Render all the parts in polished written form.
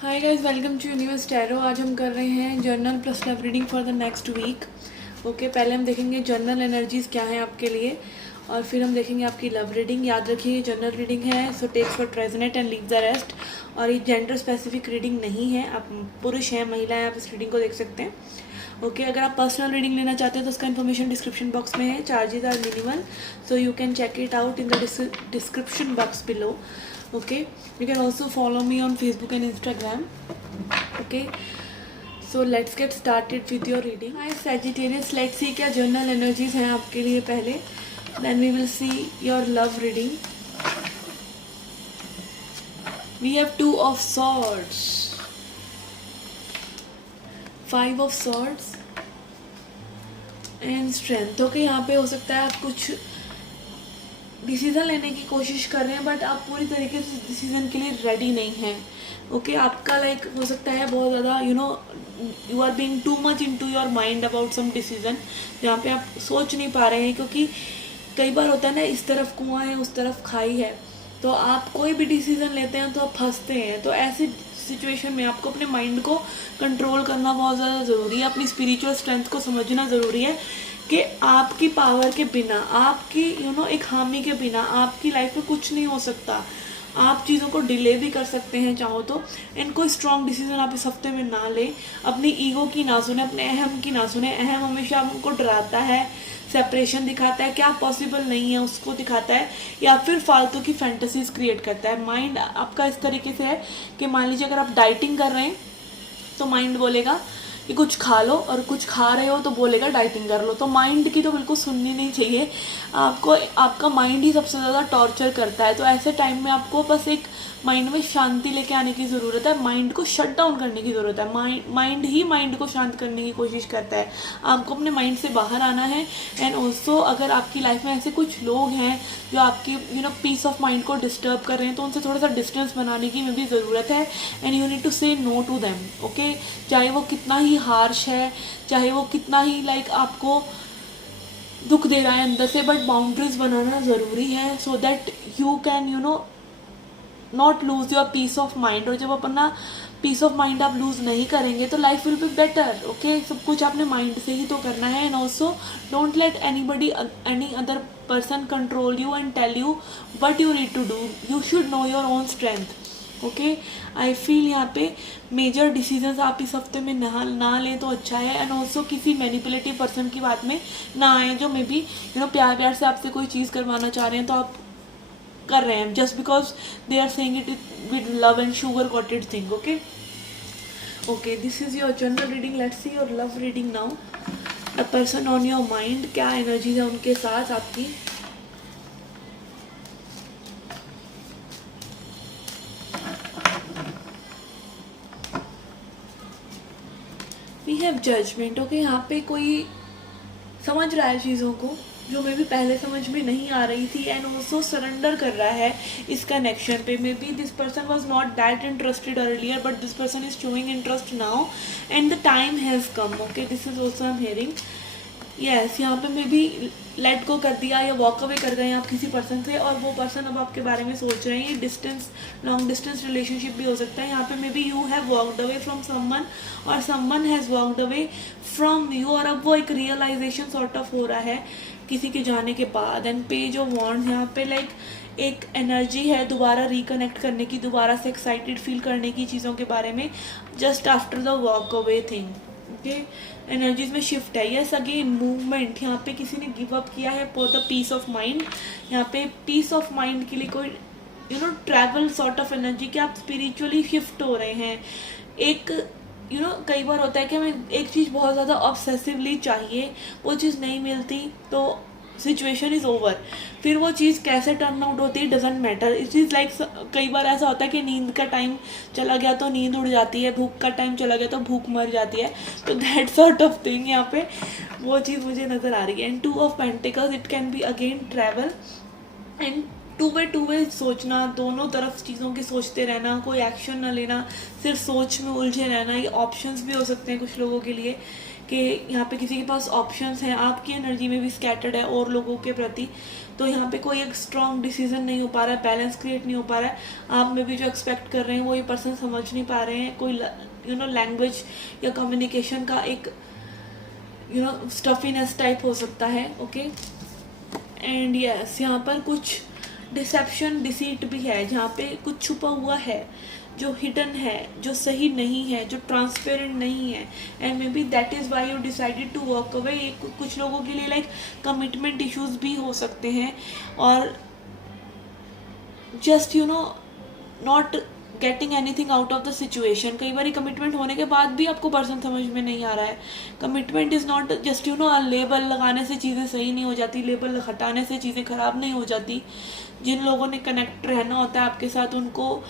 Hi guys, welcome to universe tarot. आज हम कर रहे हैं general plus love reading for the next week. Okay, पहले हम देखेंगे जर्नल एनर्जीज क्या है आपके लिए, और फिर हम देखेंगे आपकी लव रीडिंग। याद रखिए जर्नल रीडिंग है, so takes for resonate and leave the rest. और ये जेंडर स्पेसिफिक रीडिंग नहीं है, आप पुरुष हैं महिला हैं, आप इस रीडिंग को देख सकते हैं। ओके, अगर आप पर्सनल रीडिंग लेना चाहते हैं तो उसका इन्फॉर्मेशन डिस्क्रिप्शन बॉक्स में है। Charges are minimal, so you can check it out in the description box below. Okay, you can also follow me on Facebook and Instagram. Okay, so let's get started with your reading. Hi Sagittarius, let's see क्या journal energies हैं आपके लिए पहले, then we will see your love reading. We have Two of Swords, Five of Swords and Strength. Okay, यहाँ पे हो सकता है आप कुछ डिसीज़न लेने की कोशिश कर रहे हैं, बट आप पूरी तरीके से डिसीज़न के लिए रेडी नहीं हैं. ओके, आपका लाइक हो सकता है बहुत ज़्यादा you are being too much into your mind about some decision, जहाँ पे आप सोच नहीं पा रहे हैं. क्योंकि कई बार होता है ना, इस तरफ कुआं है उस तरफ खाई है, तो आप कोई भी डिसीज़न लेते हैं तो आप फंसते हैं. तो ऐसी सिचुएशन में आपको अपने माइंड को कंट्रोल करना बहुत ज़्यादा ज़रूरी है. अपनी स्पिरिचुअल स्ट्रेंथ को समझना ज़रूरी है कि आपकी पावर के बिना, आपकी एक हामी के बिना आपकी लाइफ में कुछ नहीं हो सकता. आप चीज़ों को डिले भी कर सकते हैं चाहो तो. एंड कोई स्ट्रॉन्ग डिसीजन आप इस हफ्ते में ना लें. अपनी ईगो की ना सुने, अपने अहम की ना सुने. अहम हमेशा हमको डराता है, सेपरेशन दिखाता है, क्या पॉसिबल नहीं है उसको दिखाता है, या फिर फालतू की फैंटेसीज क्रिएट करता है. माइंड आपका इस तरीके से है कि मान लीजिए अगर आप डाइटिंग कर रहे हैं तो माइंड बोलेगा कि कुछ खा लो, और कुछ खा रहे हो तो बोलेगा डाइटिंग कर लो. तो माइंड की तो बिल्कुल सुननी नहीं चाहिए. आपको आपका माइंड ही सबसे ज़्यादा टॉर्चर करता है. तो ऐसे टाइम में आपको बस एक माइंड में शांति लेके आने की ज़रूरत है. माइंड को शट डाउन करने की ज़रूरत है. माइंड ही माइंड को शांत करने की कोशिश करता है. आपको अपने माइंड से बाहर आना है. एंड ऑल्सो अगर आपकी लाइफ में ऐसे कुछ लोग हैं जो आपकी पीस ऑफ माइंड को डिस्टर्ब कर रहे हैं, तो उनसे थोड़ा सा डिस्टेंस बनाने की भी ज़रूरत है. एंड यू नीड टू से नो टू देम. ओके, चाहे वो कितना ही हार्श है, चाहे वो कितना ही लाइक आपको दुख दे रहा है अंदर से, बट बाउंड्रीज बनाना ज़रूरी है, so that you can not lose your peace of mind. और जब अपना पीस ऑफ माइंड आप लूज नहीं करेंगे तो life will be better. Okay, सब कुछ आपने माइंड से ही तो करना है. And also don't let any other person control you and tell you what you need to do. You should know your own strength. Okay, I feel यहाँ पे मेजर डिसीजंस आप इस हफ्ते में ना लें तो अच्छा है. एंड ऑल्सो किसी मैनिपुलेटिव पर्सन की बात में ना आए, जो मे बी प्यार प्यार से आपसे कोई चीज़ करवाना चाह रहे हैं तो आप कर रहे हैं just because they are saying it with love and sugar coated thing. Okay okay, this is your general reading. Let's see your love reading now. The person on your mind, क्या एनर्जीज है उनके साथ आपकी. We have judgement. Okay, यहाँ पे कोई समझ रहा है चीज़ों को जो मे बी पहले समझ में नहीं आ रही थी. एंड ऑल्सो सरेंडर कर रहा है इस कनेक्शन पे. May be this person was not that interested earlier, but this person is showing interest now and the time has come. Okay, this is also I am hearing. Yes, यहाँ पे may be let go कर दिया या walk away कर गए आप किसी person से, और वो पर्सन अब आपके बारे में सोच रहे हैं. ये डिस्टेंस, लॉन्ग डिस्टेंस रिलेशनशिप भी हो सकता है. यहाँ पे maybe you have walked away from someone और someone has walked away from you, और अब वो एक रियलाइजेशन सॉर्ट ऑफ हो रहा है किसी के जाने के बाद. एंड पेज ऑफ वॉन्ड्स, यहाँ पे लाइक एक एनर्जी है दोबारा रिकनेक्ट करने की, दोबारा से एक्साइटेड फील करने की चीज़ों के बारे में, just after the walk away thing. Okay, energies में शिफ्ट है. Yes, again movement. यहाँ पे किसी ने गिव अप किया है for the peace of mind. यहाँ पे पीस ऑफ माइंड के लिए कोई ट्रैवल सॉर्ट ऑफ एनर्जी कि आप स्पिरिचुअली शिफ्ट हो रहे हैं. एक कई बार होता है कि हमें एक चीज़ बहुत ज़्यादा ऑब्सेसिवली चाहिए, वो चीज़ नहीं मिलती तो सिचुएशन इज़ ओवर. फिर वो चीज़ कैसे टर्न आउट होती है doesn't matter. It is like कई बार ऐसा होता है कि नींद का टाइम चला गया तो नींद उड़ जाती है, भूख का टाइम चला गया तो भूख मर जाती है. तो दैट सॉर्ट ऑफ थिंग यहाँ पे वो चीज़ मुझे नज़र आ रही है. And 2 of pentacles, it can be again travel and two way सोचना, दोनों तरफ चीज़ों की सोचते रहना, कोई एक्शन ना लेना, सिर्फ सोच में उलझे रहना. ये ऑप्शंस भी हो सकते हैं कुछ लोगों के लिए कि यहाँ पे किसी के पास ऑप्शंस हैं. आपकी एनर्जी में भी स्कैटर्ड है और लोगों के प्रति, तो यहाँ पे कोई एक स्ट्रॉन्ग डिसीजन नहीं हो पा रहा है, बैलेंस क्रिएट नहीं हो पा रहा है, आप में भी जो एक्सपेक्ट कर रहे हैं वो ये पर्सन समझ नहीं पा रहे हैं, कोई लैंग्वेज या कम्युनिकेशन का एक स्टफीनेस टाइप हो सकता है। ओके, एंड यस यहाँ पर कुछ डिसेप्शन डिसीट भी है, जहाँ पे कुछ छुपा हुआ है जो हिडन है, जो सही नहीं है, जो ट्रांसपेरेंट नहीं है, and maybe that is why you decided to walk away. कुछ लोगों के लिए लाइक कमिटमेंट इश्यूज भी हो सकते हैं, और just not getting anything out of the situation. कई बार कमिटमेंट होने के बाद भी आपको पर्सन समझ में नहीं आ रहा है। Commitment is not just label लगाने से चीज़ें सही नहीं हो जाती, लेबल हटाने से चीज़ें ख़राब नहीं हो जाती। जिन लोगों ने कनेक्ट रहना होता है आपके साथ, उनको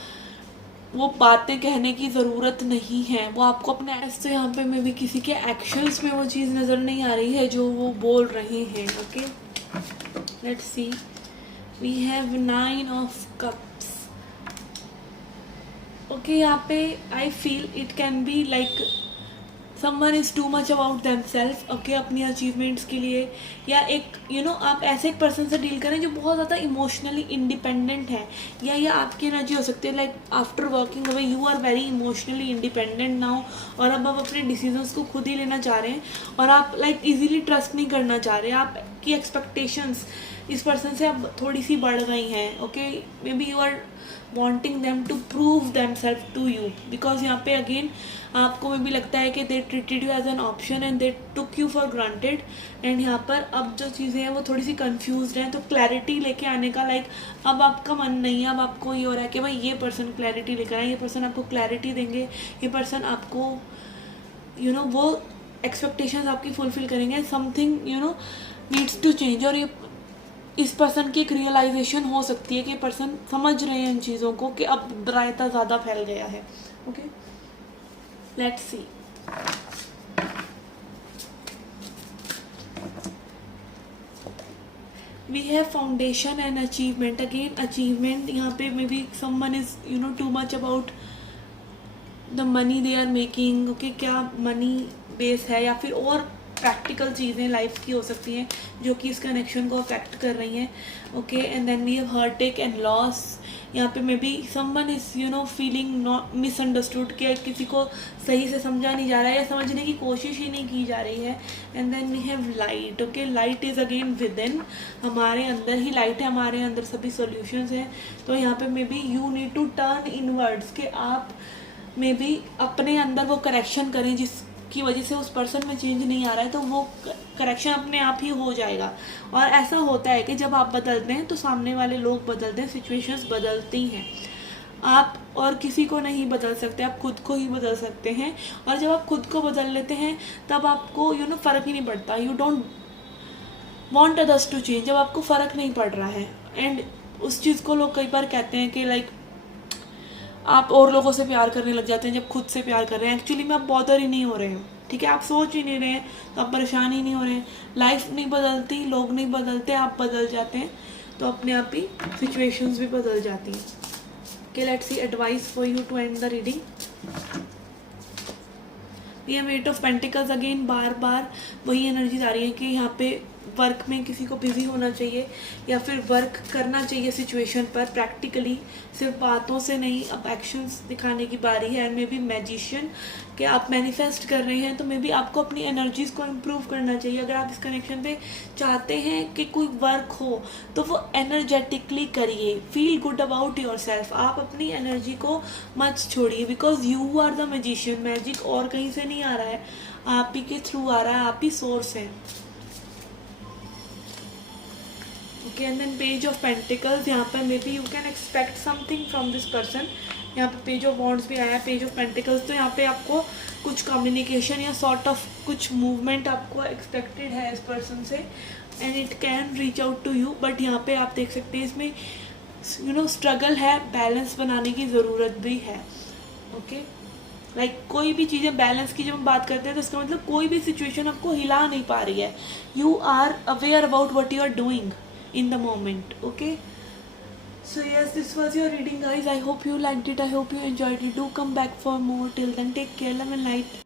वो बातें कहने की ज़रूरत नहीं है, वो आपको अपने तो यहाँ पे मे भी किसी के एक्शंस में वो चीज़ नज़र नहीं आ रही है जो वो बोल रहे हैं। Okay, let's see, we have 9 of cups. Okay, यहाँ पे I feel it can be like someone is too much about themselves. Okay, अपनी अचीवमेंट्स के लिए, या एक आप ऐसे एक पर्सन से डील करें जो बहुत ज़्यादा इमोशनली इंडिपेंडेंट है, या ये आपकी एनर्जी हो सकती है like after working away you are very emotionally independent now, और अब आप अपने डिसीजंस को खुद ही लेना चाह रहे हैं, और आप लाइक इजीली ट्रस्ट नहीं करना चाह रहे, आपकी एक्सपेक्टेशंस इस पर्सन से अब थोड़ी सी बढ़ गई हैं। Okay, maybe you are wanting them to prove themselves to you, because यहाँ पे again आपको में भी लगता है कि they treated you as an option and they took you for granted, and यहाँ पर अब जो चीज़ें हैं वो थोड़ी सी confused हैं, तो clarity लेके आने का लाइक अब आपका मन नहीं है, अब आपको ये हो रहा है कि भाई ये पर्सन clarity लेकर आए, ये पर्सन आपको clarity देंगे, ये पर्सन आपको वो expectations आपकी fulfill करेंगे, something needs to change, और ये इस पर्सन की एक रियलाइजेशन हो सकती है कि पर्सन समझ रहे हैं इन चीज़ों को कि अब रायता ज़्यादा फैल गया है। Okay, let's see, we have foundation and achievement. Again achievement, यहाँ पे maybe someone is too much about the money they are making. Okay, क्या मनी बेस है, या फिर और प्रैक्टिकल चीज़ें लाइफ की हो सकती हैं जो कि इस कनेक्शन को अफेक्ट कर रही हैं। Okay, and then we have heartache and loss. यहाँ पे maybe someone is feeling not misunderstood, कि किसी को सही से समझा नहीं जा रहा है या समझने की कोशिश ही नहीं की जा रही है। And then we have light. Okay, light is again within, हमारे अंदर ही लाइट है, हमारे अंदर सभी सॉल्यूशंस हैं। तो यहाँ पे maybe you need to turn inwards, कि आप मे बी अपने अंदर वो करेक्शन करें जिसकी वजह से उस पर्सन में चेंज नहीं आ रहा है, तो वो करेक्शन अपने आप ही हो जाएगा। और ऐसा होता है कि जब आप बदलते हैं तो सामने वाले लोग बदलते हैं, सिचुएशंस बदलती हैं। आप और किसी को नहीं बदल सकते, आप खुद को ही बदल सकते हैं। और जब आप खुद को बदल लेते हैं तब आपको फ़र्क ही नहीं पड़ता, you don't want others to change, जब आपको फ़र्क नहीं पड़ रहा है। एंड उस चीज़ को लोग कई बार कहते हैं कि लाइक आप और लोगों से प्यार करने लग जाते हैं जब खुद से प्यार कर रहे हैं। एक्चुअली में आप बॉदर ही नहीं हो रहे हैं, ठीक है, आप सोच ही नहीं रहे हैं, तो आप परेशान ही नहीं हो रहे हैं। लाइफ नहीं बदलती, लोग नहीं बदलते, आप बदल जाते हैं, तो अपने आप ही सिचुएशंस भी बदल जाती हैं। Okay, let's see advice for you to end the reading. ये एट ऑफ पेंटिकल्स, अगेन बार बार वही एनर्जीज आ रही है कि यहाँ पे वर्क में किसी को बिजी होना चाहिए या फिर वर्क करना चाहिए सिचुएशन पर प्रैक्टिकली, सिर्फ बातों से नहीं, अब एक्शंस दिखाने की बारी है। एंड मे बी मैजिशियन, कि आप मैनिफेस्ट कर रहे हैं, तो मे बी आपको अपनी एनर्जीज़ को इम्प्रूव करना चाहिए। अगर आप इस कनेक्शन पे चाहते हैं कि कोई वर्क हो तो वो एनर्जेटिकली करिए, feel good about yourself. आप अपनी एनर्जी को मत छोड़िए, because you are the magician. Magic और कहीं से नहीं आ रहा है, आप ही के थ्रू आ रहा है, आप ही सोर्स हैं। Okay, and then page of pentacles, यहाँ पर maybe you can expect something from this person. यहाँ पे पेज ऑफ वॉन्ड्स भी आया, पेज ऑफ पेंटिकल्स, तो यहाँ पे आपको कुछ कम्युनिकेशन या सॉर्ट ऑफ कुछ मूवमेंट आपको एक्सपेक्टेड है इस पर्सन से, and it can reach out to you. But यहाँ पे आप देख सकते हैं इसमें स्ट्रगल है, बैलेंस बनाने की ज़रूरत भी है। ओके, लाइक कोई भी चीज़ें बैलेंस की जब हम बात करते हैं तो इसका मतलब कोई भी सिचुएशन आपको हिला नहीं पा रही है, you are aware about what you are doing in the moment. Okay, so yes, this was your reading guys. I hope you liked it, I hope you enjoyed it. Do come back for more. Till then, take care, love and light.